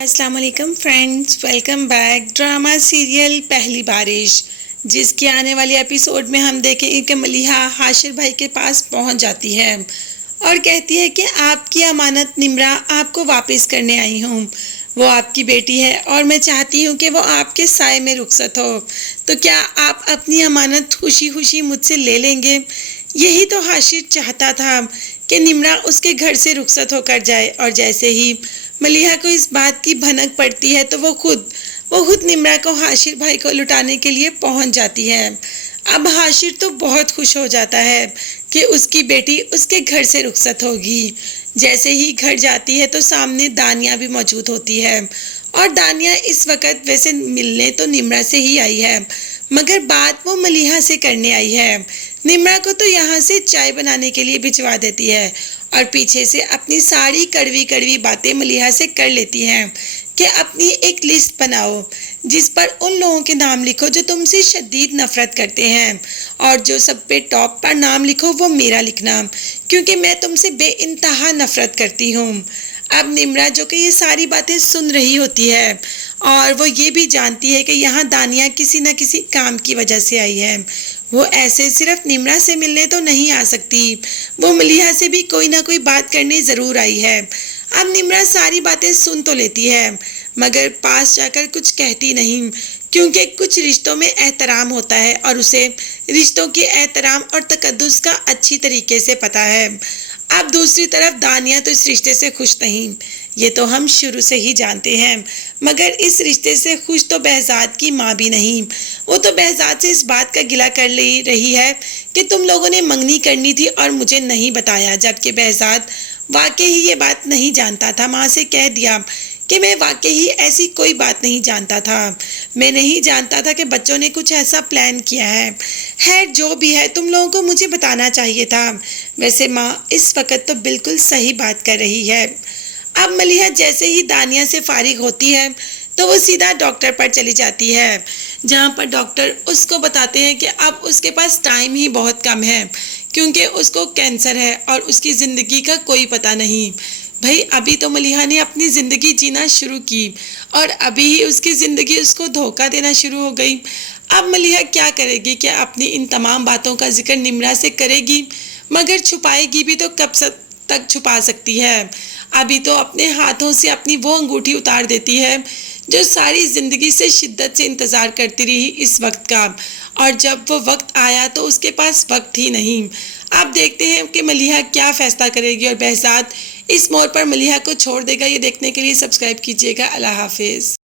السلام علیکم friends, welcome back. Drama serial پہلی بارش، جس کے آنے والے ایپیسوڈ میں ہم دیکھیں گے کہ ملیحہ حاشر بھائی کے پاس پہنچ جاتی ہے اور کہتی ہے کہ آپ کی امانت نمرا آپ کو واپس کرنے آئی ہوں۔ وہ آپ کی بیٹی ہے اور میں چاہتی ہوں کہ وہ آپ کے سائے میں رخصت ہو، تو کیا آپ اپنی امانت خوشی خوشی مجھ سے لے لیں گے؟ یہی تو حاشر چاہتا تھا کہ نمرا اس کے گھر سے رخصت ہو کر جائے، اور جیسے ہی ملیحہ کو اس بات کی بھنک پڑتی ہے تو وہ خود نمرا کو حاشر بھائی کو لٹانے کے لیے پہنچ جاتی ہے۔ اب حاشر تو بہت خوش ہو جاتا ہے کہ اس کی بیٹی اس کے گھر سے رخصت ہوگی۔ جیسے ہی گھر جاتی ہے تو سامنے دانیہ بھی موجود ہوتی ہے، اور دانیہ اس وقت ویسے ملنے تو نمرا سے ہی آئی ہے، مگر بات وہ ملیحہ سے کرنے آئی ہے۔ نمرا کو تو یہاں سے چائے بنانے کے لیے بھجوا دیتی ہے اور پیچھے سے اپنی ساری کڑوی کڑوی باتیں ملیحہ سے کر لیتی ہیں کہ اپنی ایک لسٹ بناؤ جس پر ان لوگوں کے نام لکھو جو تم سے شدید نفرت کرتے ہیں، اور جو سب پہ ٹاپ پر نام لکھو وہ میرا لکھنا، کیونکہ میں تم سے بے انتہا نفرت کرتی ہوں۔ اب نمرا جو کہ یہ ساری باتیں سن رہی ہوتی ہے اور وہ یہ بھی جانتی ہے کہ یہاں دانیہ کسی نہ کسی کام کی وجہ سے آئی ہے، وہ ایسے صرف نمرا سے ملنے تو نہیں آ سکتی، وہ ملیحہ سے بھی کوئی نہ کوئی بات کرنے ضرور آئی ہے۔ اب نمرا ساری باتیں سن تو لیتی ہے مگر پاس جا کر کچھ کہتی نہیں، کیونکہ کچھ رشتوں میں احترام ہوتا ہے اور اسے رشتوں کے احترام اور تقدس کا اچھی طریقے سے پتہ ہے۔ اب دوسری طرف دانیہ تو اس رشتے سے خوش نہیں، یہ تو ہم شروع سے ہی جانتے ہیں، مگر اس رشتے سے خوش تو بہزاد کی ماں بھی نہیں۔ وہ تو بہزاد سے اس بات کا گلہ کر رہی ہے کہ تم لوگوں نے منگنی کرنی تھی اور مجھے نہیں بتایا، جبکہ بہزاد واقعی یہ بات نہیں جانتا تھا۔ ماں سے کہہ دیا کہ میں واقعی ایسی کوئی بات نہیں جانتا تھا، میں نہیں جانتا تھا کہ بچوں نے کچھ ایسا پلان کیا ہے۔ خیر جو بھی ہے، تم لوگوں کو مجھے بتانا چاہیے تھا۔ ویسے ماں اس وقت تو بالکل صحیح بات کر رہی ہے۔ اب ملیحہ جیسے ہی دانیہ سے فارغ ہوتی ہے تو وہ سیدھا ڈاکٹر پر چلی جاتی ہے، جہاں پر ڈاکٹر اس کو بتاتے ہیں کہ اب اس کے پاس ٹائم ہی بہت کم ہے، کیونکہ اس کو کینسر ہے اور اس کی زندگی کا کوئی پتہ نہیں۔ بھئی ابھی تو ملیحہ نے اپنی زندگی جینا شروع کی اور ابھی ہی اس کی زندگی اس کو دھوکہ دینا شروع ہو گئی۔ اب ملیحہ کیا کرے گی؟ کیا اپنی ان تمام باتوں کا ذکر نمرا سے کرے گی؟ مگر چھپائے گی بھی تو کب تک چھپا سکتی ہے؟ ابھی تو اپنے ہاتھوں سے اپنی وہ انگوٹھی اتار دیتی ہے جو ساری زندگی سے شدت سے انتظار کرتی رہی اس وقت کا، اور جب وہ وقت آیا تو اس کے پاس وقت ہی نہیں۔ اب دیکھتے ہیں کہ ملیحہ کیا فیصلہ کرے گی اور بہزاد اس موڑ پر ملیحہ کو چھوڑ دے گا۔ یہ دیکھنے کے لیے سبسکرائب کیجیے گا۔ اللہ حافظ۔